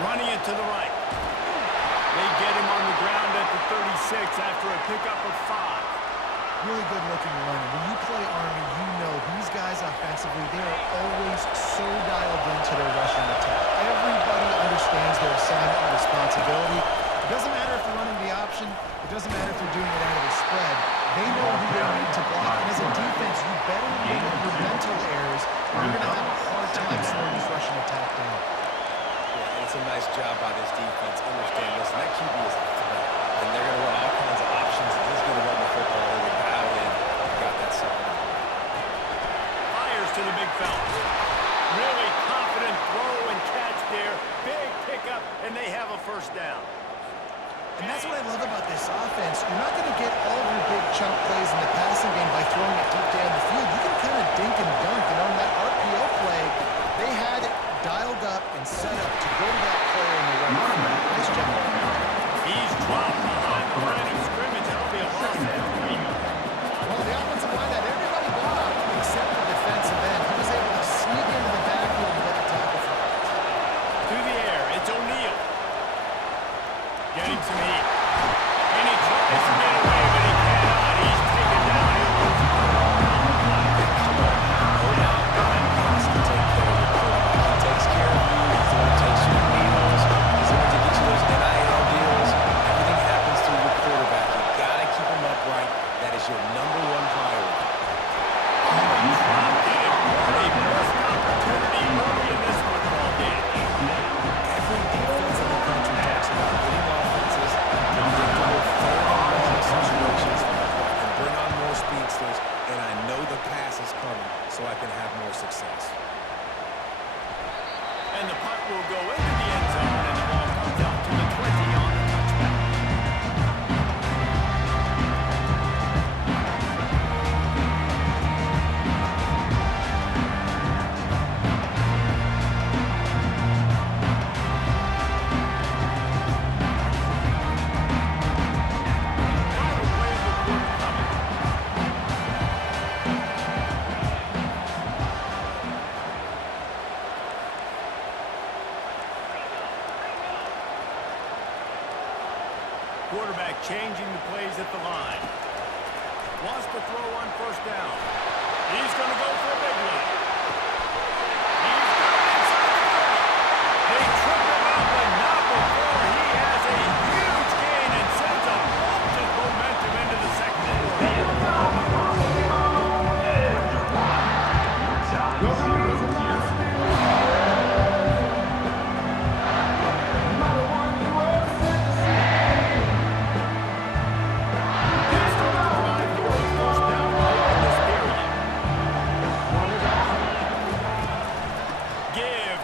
Running it to the right. They get him on the ground at the 36 after a pickup of 5. Really good looking run. And when you play Army, you know these guys offensively, they are always so dialed into their rushing attack. Everybody understands their assignment and responsibility. It doesn't matter if they're running the option. It doesn't matter if they're doing it out of the spread. They know who they need to block. And as a defense, you better limit your mental errors, or you're going to have a hard time slowing this rushing attack down. Yeah, and it's a nice job by this defense. Understand this, that QB is a threat. And they're going to run all kinds of options. If he's going to run the football, they will dial in. Got that second out. Fires to the big fella. Really confident throw and catch there. Big pickup, and they have a first down. And that's what I love about this offense. You're not going to get all of your big chunk plays in the passing game by throwing it deep down the field. You can kind of dink and dunk. And on that RPO play, they had it dialed up and set up to go to that player in the right. Nice job. He's dropped behind the line of scrimmage. That'll be a loss of 3. Well, the offensive line had everybody blocked except the defensive end. He was able to sneak into the backfield and get the tackle for it. Through the air, it's O'Neal. Getting some heat. And he tries to get away, but he cannot. He's taken down. Come on. Hold on. He has to take care of your quarterback. He takes care of you. He's the one who takes you to meals. He's the one to get you those NIL deals. Everything happens through your quarterback. You got to keep him upright. That is your number one priority. What a missed opportunity early in this football game. Every defense in the country talks about getting offenses in predictable third and long situations where I can bring on more speedsters and I know the pass is coming so I can have more success. And the punt will go into the end zone, and the ball comes out to the 20 on the touchback. Final play of the quarter coming. Quarterback changing the plays at the line. Wants to throw on first down. He's going to go for a big one. He's got it inside the 30. They trip him up, but not before he has a huge gain and sends a bunch of momentum into the second quarter.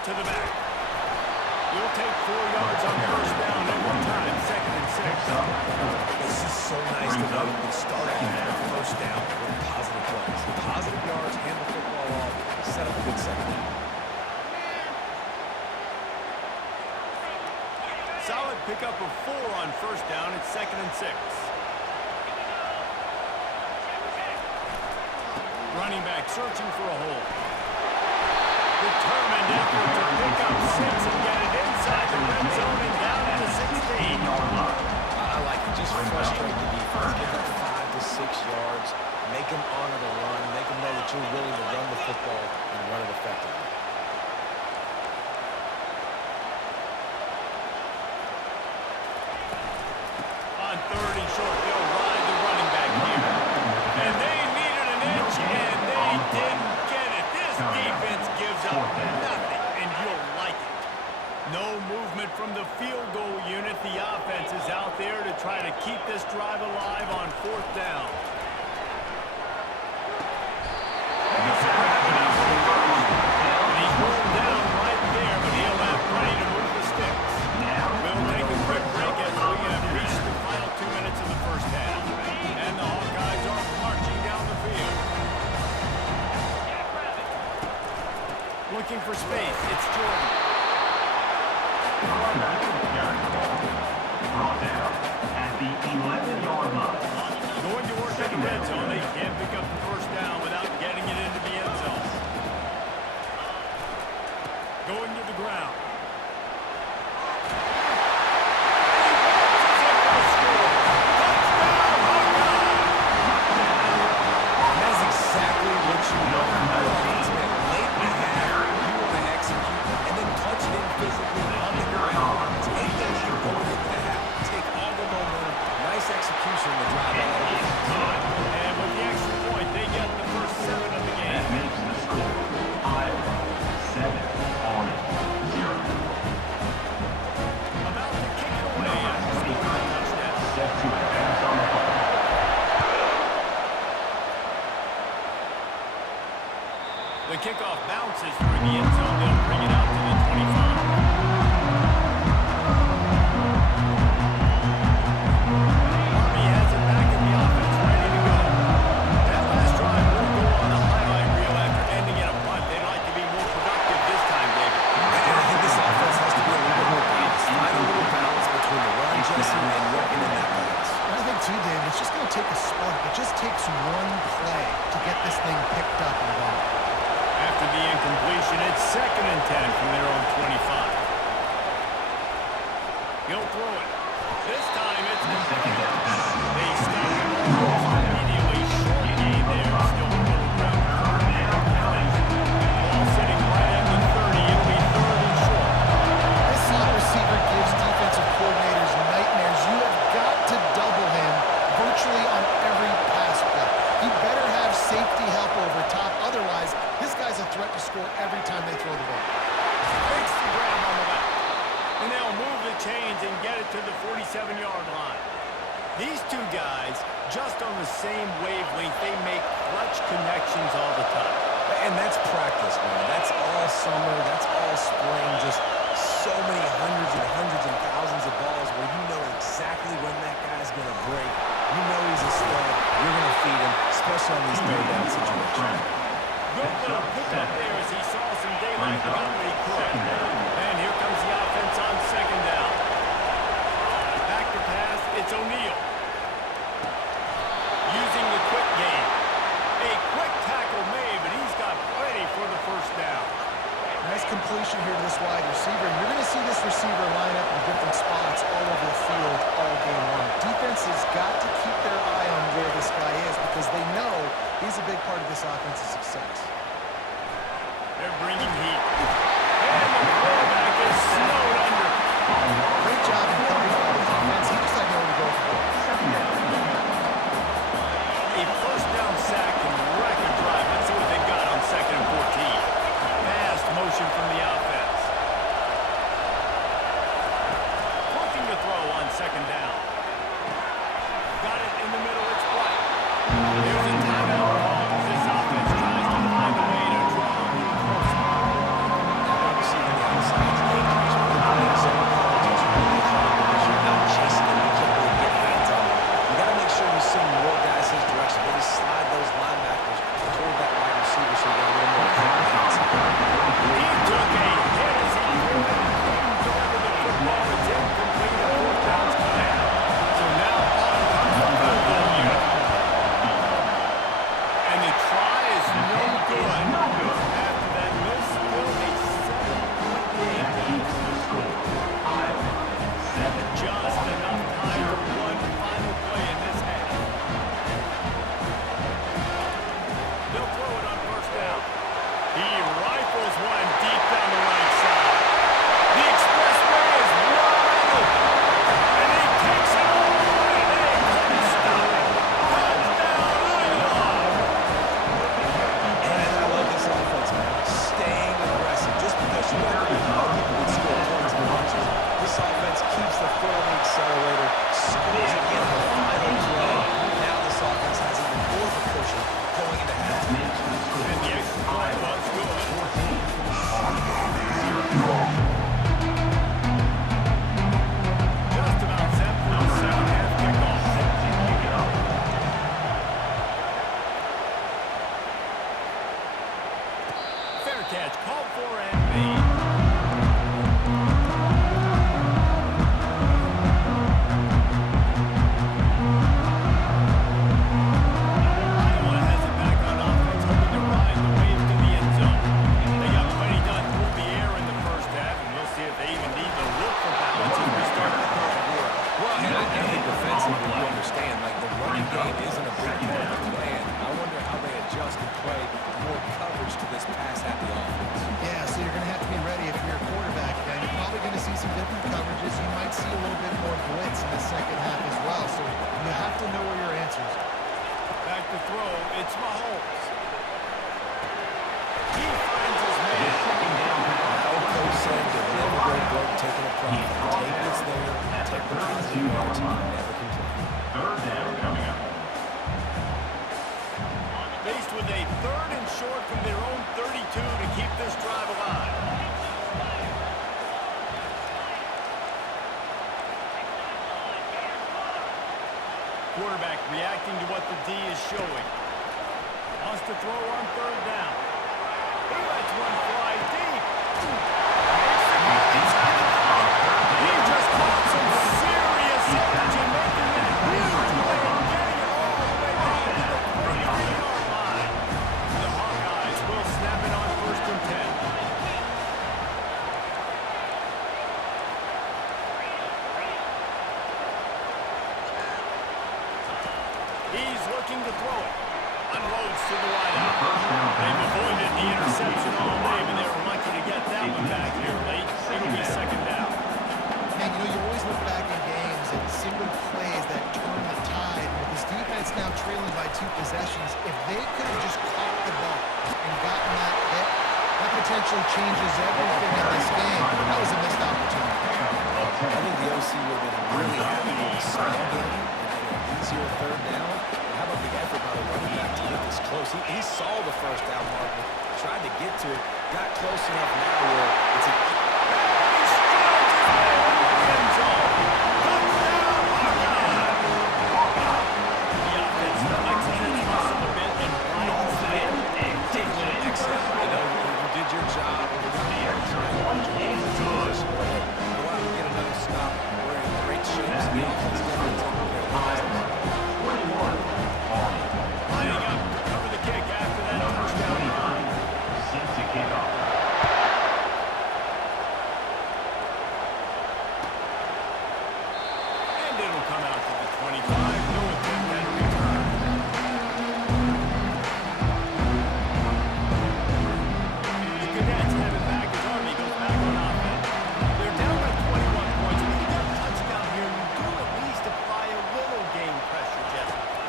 To the back. You'll take 4 yards on first down every time, second and 6. This is so nice to know you can start off with first down with positive plays. Positive yards, hand the football off, set up a good second down. Solid pickup of 4 on first down. It's second and 6. Running back searching for a hole. Determined effort to pick up 6 and get it inside the red zone and down to the 16. I like it. Just frustrate the defense. Give them 5 to 6 yards. Make them honor the run. Make them know that you're willing to run the football and run it effectively. On third and short, they'll ride the running back here. And they needed an inch, and they didn't get it. This defense gives up nothing, and you'll like it. No movement from the field goal unit. The offense is out there to try to keep this drive alive on fourth down. And he's rolled down right there, but he'll have plenty to move the sticks. We'll take a quick break as we have reached the final 2 minutes of the first half. And the Hawkeyes are marching down the field. Looking for space. It's Jordan. Brought down at the 11-yard line. Going to work at the bounces through the end zone. They'll bring it out to the 25. Army has it back in the offense, ready to go. That last drive will go on a highlight reel after ending in a punt. They'd like to be more productive this time, David. And I think this offense has to be a little bit more balanced. Find a little balance between the run, Jesse, and working in that pass. I think, too, David, it's just going to take a spark. It just takes one play to get this thing picked up and going. After the incompletion, it's 2nd and 10 from their own 25. He'll throw it. This time it's completed. They stop him almost immediately. Short gain there. Still a little ground. Ball sitting right at the 30. It'll be 3rd and short. This slot receiver gives defensive coordinators nightmares. You have got to double him virtually on every pass play. You better have safety help over top. Otherwise, this guy's a threat to score every time they throw the ball. Makes the grab on the left. And they'll move the chains and get it to the 47-yard line. These two guys, just on the same wavelength, they make clutch connections all the time. And that's practice, man. That's all summer. That's all spring. Just so many hundreds and thousands of balls where you know exactly when that guy's going to break. You know he's a stud. You're going to feed him, especially on these third-down situations. Good little pickup there as he saw some daylight and got what he could. And here comes the offense on 2nd down. Back to pass, it's O'Neal. Using the quick game. A quick tackle made, but he's got plenty for the 1st down. Nice completion here to this wide receiver. And you're going to see this receiver line up in different spots all over the field all game long. Defense has got to keep their eye on where this guy is because they know he's a big part of this offense's success. They're bringing heat. And the quarterback is snowed under. Great job in coverage by the defense. He just had nowhere to go for it. A 1st down sack and record drive. Let's see what they've got on 2nd and 14. Fast motion from the offense. Looking to throw on 2nd down. Got it in the middle. It's White. There's a timeout call as this offense tries to find a way to draw a little closer. That wide receiver on the outside is dangerous. When you're playing zone coverage, it's really hard because you're out chasing him. You can't really get hands on him. You got to make sure you send more guys his direction. Maybe slide those linebackers toward that wide receiver so you got a little more confidence. He took a hit as he threw it and couldn't deliver the football. It's incomplete. A 4th down's coming. So now on comes the field goal unit. And the try is no good. After that miss, still a 7-point game. Just enough time for one final play in this half. They'll throw it on 1st down. He rifles one deep down the right side. The expressway is wide open. And he takes it all the way. They couldn't stop it. Touchdown, Louisville. And I love this offense, man. Staying aggressive. Just because you got the people that score points and punches, this offense keeps the foot on the accelerator, scores again on the final play. Now this offense has even more of a cushion going into halftime. And the extra point was good. Just about set for the 2nd half kickoff. Fair catch, called for and made. Iowa has it back on offense, hoping to ride the wave to the end zone. They got plenty done through the air in the 1st half, and we'll see if they even need to look for balance as we start the 3rd quarter. Well, and I think defensively, you understand, like the running game isn't a big part of the plan. I wonder how they adjust and play more coverage to this pass-happy offense. Yeah, so you're going to have to be ready if you're a quarterback. And you're probably going to see some different coverages. You might see a little bit more blitz in the 2nd half as well. So you have to know where your answers are. Back to throw, it's Mahomes. He finds his man. Our coach said to never go broke taking a profit. Take what's there, take the positive yards, and never complain. 3rd down coming up. Faced with a 3rd and short from their own 32 to keep this drive alive. Quarterback reacting to what the D is showing. Wants to throw on 3rd down. He lets one fly deep. He just caught some serious action, making that huge play and getting it all the way down to the 33-yard line. The Hawkeyes will snap it on 1st and 10. He's looking to throw it. Unloads to the wideout. They've avoided the interception all day, but they were lucky to get that one back here late. It'll be 2nd down. Man, you know, you always look back in games at single plays that turn the tide. With this defense now trailing by 2 possessions, if they could have just caught the ball and gotten that hit, that potentially changes everything in this game. That was a missed opportunity. I think the OC would have been really happy with the spell game and an easier 3rd down. How about the effort by the running back to get this close? He saw the 1st down marker, tried to get to it, got close enough now where it's a...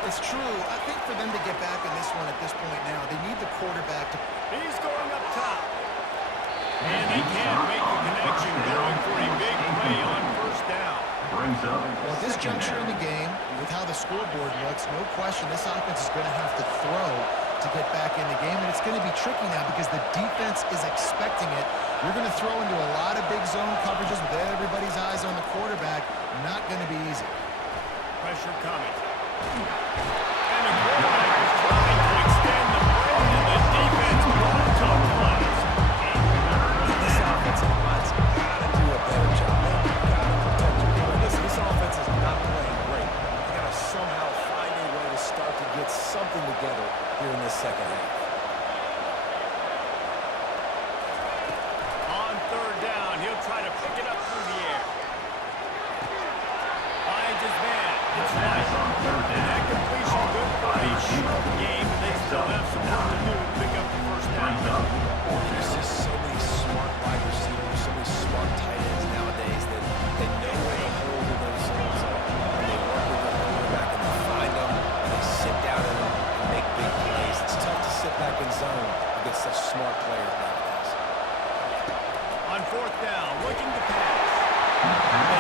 It's true. I think for them to get back in this one at this point now, they need the quarterback to... He's going up top. And they can't make the connection, going for a big play on 1st down. Well, at this juncture in the game, with how the scoreboard looks, no question this offense is going to have to throw to get back in the game, and it's going to be tricky now because the defense is expecting it. You're going to throw into a lot of big zone coverages with everybody's eyes on the quarterback. Not going to be easy. Pressure coming. And the quarterback is trying to extend the play, and the defense brought to a close. This offensive line's got to do a better job. They've got to protect your quarterback. This offense is not playing great. They got to somehow find a way to start to get something together here in this 2nd half. On 3rd down, he'll try to pick it up through the air. Finds his man. It's right. And that completion good for a short game, and they still have some work to do to pick up the 1st down. There's just so many smart wide receivers, so many smart tight ends nowadays that they know where the hole in those zones are. And they work with their quarterback and they find them and they sit down in them and make big plays. It's tough to sit back in zone against such smart players nowadays. On 4th down, looking to pass.